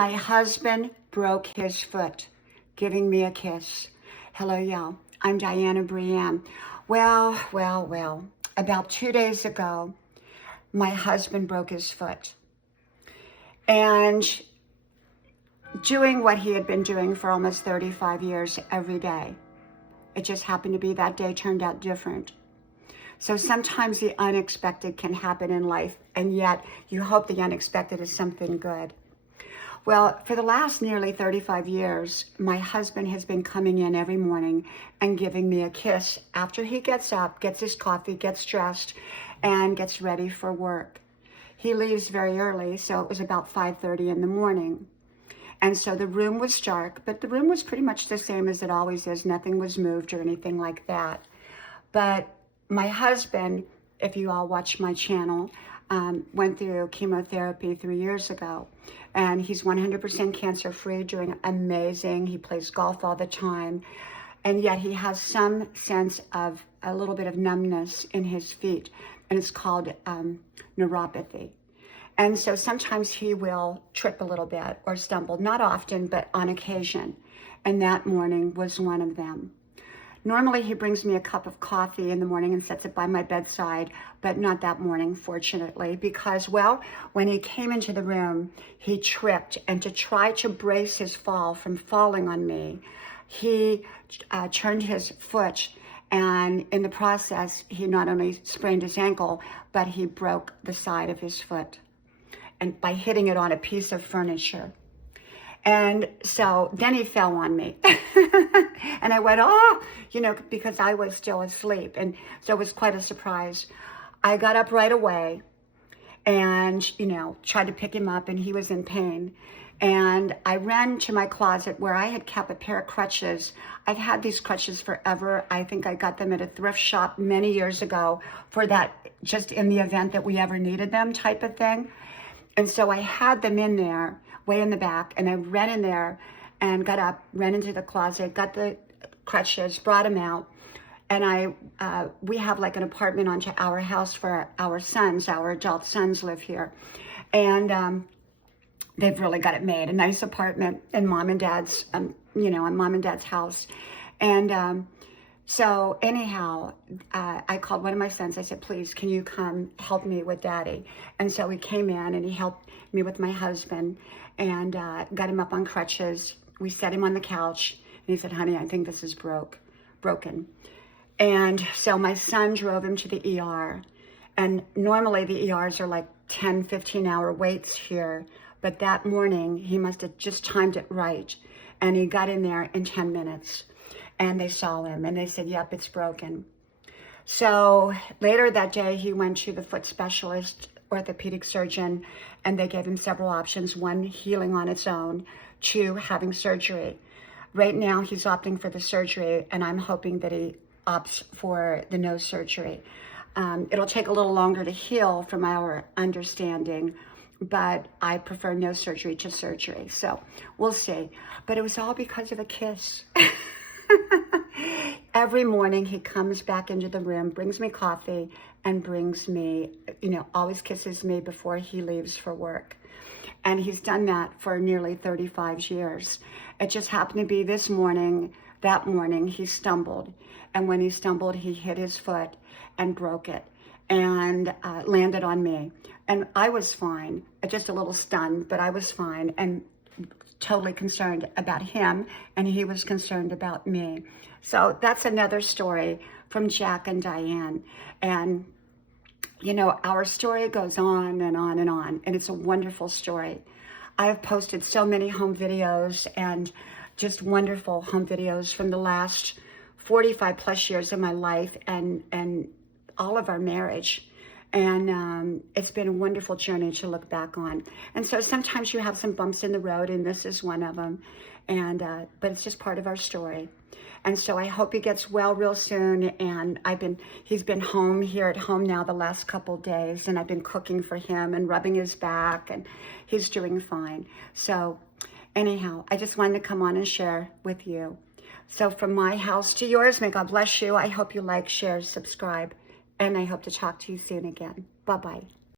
my husband broke his foot giving me a kiss. Hello, y'all. I'm Diana Brienne. Well. About 2 days ago, my husband broke his foot. And doing what he had been doing for almost 35 years every day. It just happened to be that day turned out different. So sometimes the unexpected can happen in life, and yet you hope the unexpected is something good. Well, for the last nearly 35 years, my husband has been coming in every morning and giving me a kiss after he gets up, gets his coffee, gets dressed, and gets ready for work. He leaves very early, so it was about 5:30 in the morning. And so the room was dark, but the room was pretty much the same as it always is. Nothing was moved or anything like that. But my husband, if you all watch my channel, went through chemotherapy 3 years ago. And he's 100% cancer-free, doing amazing. He plays golf all the time. And yet he has some sense of a little bit of numbness in his feet. And it's called neuropathy. And so sometimes he will trip a little bit or stumble, not often, but on occasion. And that morning was one of them. Normally he brings me a cup of coffee in the morning and sets it by my bedside, but not that morning, fortunately, because, well, when he came into the room, he tripped, and to try to brace his fall from falling on me, he turned his foot, and in the process, he not only sprained his ankle, but he broke the side of his foot, and by hitting it on a piece of furniture. And so then he fell on me. And I went, oh, because I was still asleep. And so it was quite a surprise. I got up right away and, tried to pick him up, and he was in pain. And I ran to my closet where I had kept a pair of crutches. I've had these crutches forever. I think I got them at a thrift shop many years ago for that, just in the event that we ever needed them type of thing. And so I had them in there, way in the back, and I ran in there and got up, ran into the closet, got the crutches, brought them out, and we have like an apartment onto our house for our sons. Our adult sons live here, and they've really got it made, a nice apartment in mom and dad's, in mom and dad's house, and so anyhow, I called one of my sons. I said, please, can you come help me with Daddy? And so he came in and he helped me with my husband and got him up on crutches. We set him on the couch and he said, honey, I think this is broken. And so my son drove him to the ER. And normally the ERs are like 10, 15-hour waits here. But that morning, he must have just timed it right. And he got in there in 10 minutes. And they saw him, and they said, yep, it's broken. So later that day, he went to the foot specialist, orthopedic surgeon, and they gave him several options. One, healing on its own. Two, having surgery. Right now, he's opting for the surgery, and I'm hoping that he opts for the no surgery. It'll take a little longer to heal from our understanding, but I prefer no surgery to surgery. So we'll see. But it was all because of a kiss. Every morning he comes back into the room, brings me coffee, and brings me, always kisses me before he leaves for work. And he's done that for nearly 35 years. It just happened to be that morning he stumbled. And when he stumbled, he hit his foot and broke it and landed on me. And I was fine, just a little stunned, but I was fine. And totally concerned about him, and he was concerned about me. So that's another story from Jack and Diane. And, our story goes on and on and on, and it's a wonderful story. I have posted so many home videos and just wonderful home videos from the last 45 plus years of my life and all of our marriage. And it's been a wonderful journey to look back on. And so sometimes you have some bumps in the road, and this is one of them. And but it's just part of our story. And so I hope he gets well real soon. And he's been here at home now the last couple days, and I've been cooking for him and rubbing his back, and he's doing fine. So anyhow, I just wanted to come on and share with you. So from my house to yours, may God bless you. I hope you like, share, subscribe. And I hope to talk to you soon again. Bye-bye.